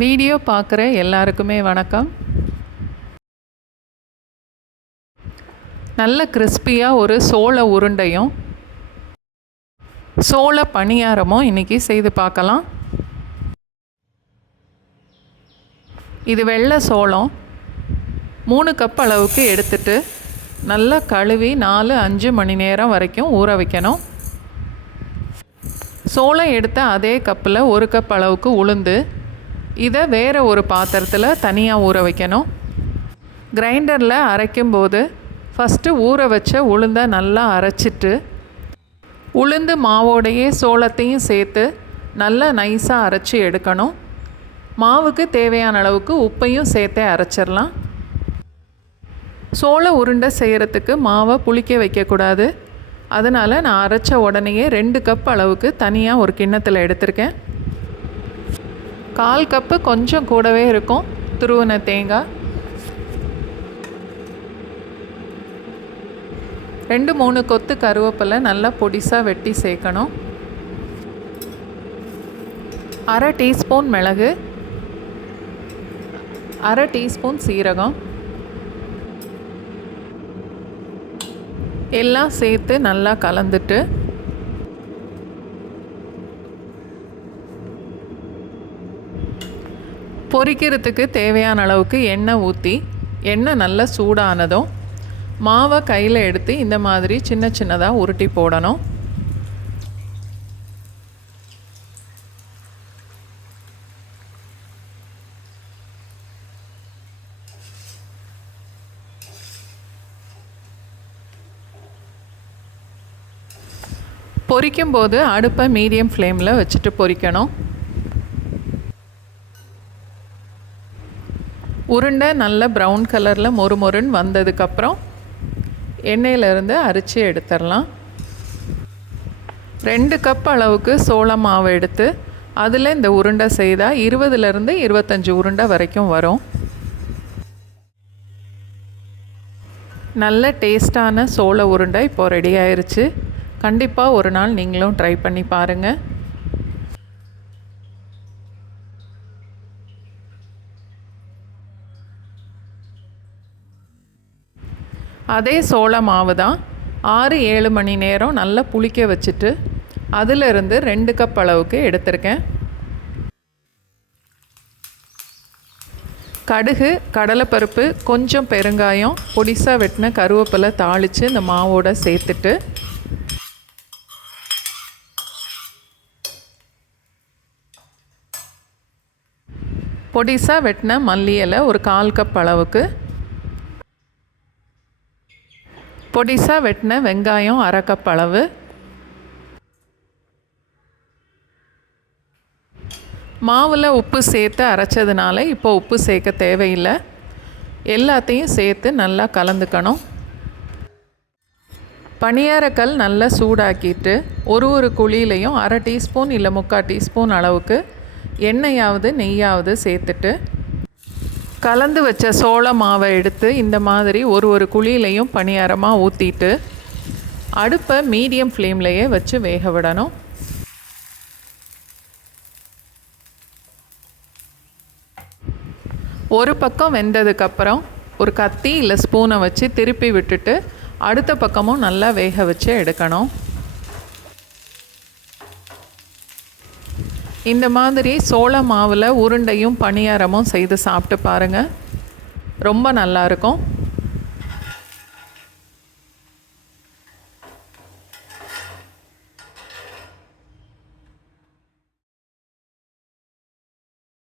Video பார்க்குற எல்லாருக்குமே வணக்கம். நல்ல கிறிஸ்பியாக ஒரு சோள உருண்டையும் சோள பணியாரமும் இன்றைக்கி செய்து பார்க்கலாம். இது வெள்ளை சோளம் 3 கப் அளவுக்கு எடுத்துட்டு நல்லா கழுவி 4-5 மணி நேரம் வரைக்கும் ஊற வைக்கணும். சோளம் எடுத்த அதே கப்பில் 1 கப் அளவுக்கு உளுந்து இதை வேறு ஒரு பாத்திரத்தில் தனியாக ஊற வைக்கணும். கிரைண்டரில் அரைக்கும்போது ஃபஸ்ட்டு ஊற வச்ச உளுந்தை நல்லா அரைச்சிட்டு உளுந்து மாவோடையே சோளத்தையும் சேர்த்து நல்லா நைஸாக அரைச்சி எடுக்கணும். மாவுக்கு தேவையான அளவுக்கு உப்பையும் சேர்த்தே அரைச்சிடலாம். சோள உருண்டை செய்கிறதுக்கு மாவை புளிக்க வைக்கக்கூடாது. அதனால் நான் அரைச்ச உடனேயே 2 கப் அளவுக்கு தனியாக ஒரு கிண்ணத்தில் எடுத்திருக்கேன். 1/4 கப்பு கொஞ்சம் கூடவே இருக்கும் துருவின தேங்காய், 2-3 கொத்து கருவேப்பிலை நல்லா பொடிசாக வெட்டி சேர்க்கணும். 1/2 டீஸ்பூன் மிளகு, 1/2 டீஸ்பூன் சீரகம் எல்லாம் சேர்த்து நல்லா கலந்துட்டு பொரிக்கிறதுக்கு தேவையான அளவுக்கு எண்ணெய் ஊற்றி எண்ணெய் நல்லா சூடானதும் மாவை கையில் எடுத்து இந்த மாதிரி சின்ன சின்னதாக உருட்டி போடணும். பொரிக்கும்போது அடுப்பை மீடியம் ஃப்ளேமில் வச்சுட்டு பொரிக்கணும். உருண்டை நல்ல ப்ரௌன் கலரில் மொறுமொறுன்னு வந்ததுக்கப்புறம் எண்ணெயிலேருந்து அரிச்சு எடுத்துடலாம். 2 கப் அளவுக்கு சோள மாவு எடுத்து அதில் இந்த உருண்டை செய்தால் 20-25 உருண்டை வரைக்கும் வரும். நல்ல டேஸ்டான சோள உருண்டை இப்போது ரெடி ஆயிடுச்சு. கண்டிப்பாக ஒரு நாள் நீங்களும் ட்ரை பண்ணி பாருங்கள். அதே சோள மாவு தான் 6-7 மணி நேரம் நல்லா புளிக்க வச்சுட்டு அதிலிருந்து 2 கப் அளவுக்கு எடுத்திருக்கேன். கடுகு, கடலைப்பருப்பு, கொஞ்சம் பெருங்காயம், பொடிசாக வெட்டின கருவேப்பிலை தாளித்து இந்த மாவோடு சேர்த்துட்டு பொடிசாக வெட்டின மல்லி இலை ஒரு 1/4 கப் அளவுக்கு, பொடிசாக வெட்டின வெங்காயம் 1/2 கப் அளவு, மாவில் உப்பு சேர்த்து அரைச்சதுனால இப்போ உப்பு சேர்க்க தேவையில்லை. எல்லாத்தையும் சேர்த்து நல்லா கலந்துக்கணும். பணியாரக்கல் நல்லா சூடாக்கிட்டு ஒரு குழியிலையும் 1/2 டீஸ்பூன் இல்லை 3/4 டீஸ்பூன் அளவுக்கு எண்ணெயாவது நெய்யாவது சேர்த்துட்டு கலந்து வச்ச சோள மாவை எடுத்து இந்த மாதிரி ஒரு குழியிலையும் பணியாரமாக ஊற்றிட்டு அடுப்பை மீடியம் ஃப்ளேம்லேயே வச்சு வேக விடணும். ஒரு பக்கம் வெந்ததுக்கப்புறம் ஒரு கத்தி இல்லை ஸ்பூனை வச்சு திருப்பி விட்டுட்டு அடுத்த பக்கமும் நல்லா வேக வச்சு எடுக்கணும். இந்த மாதிரி சோள மாவில் உருண்டையும் பணியாரமும் செய்து சாப்பிட்டு பாருங்கள். ரொம்ப நல்லாயிருக்கும்.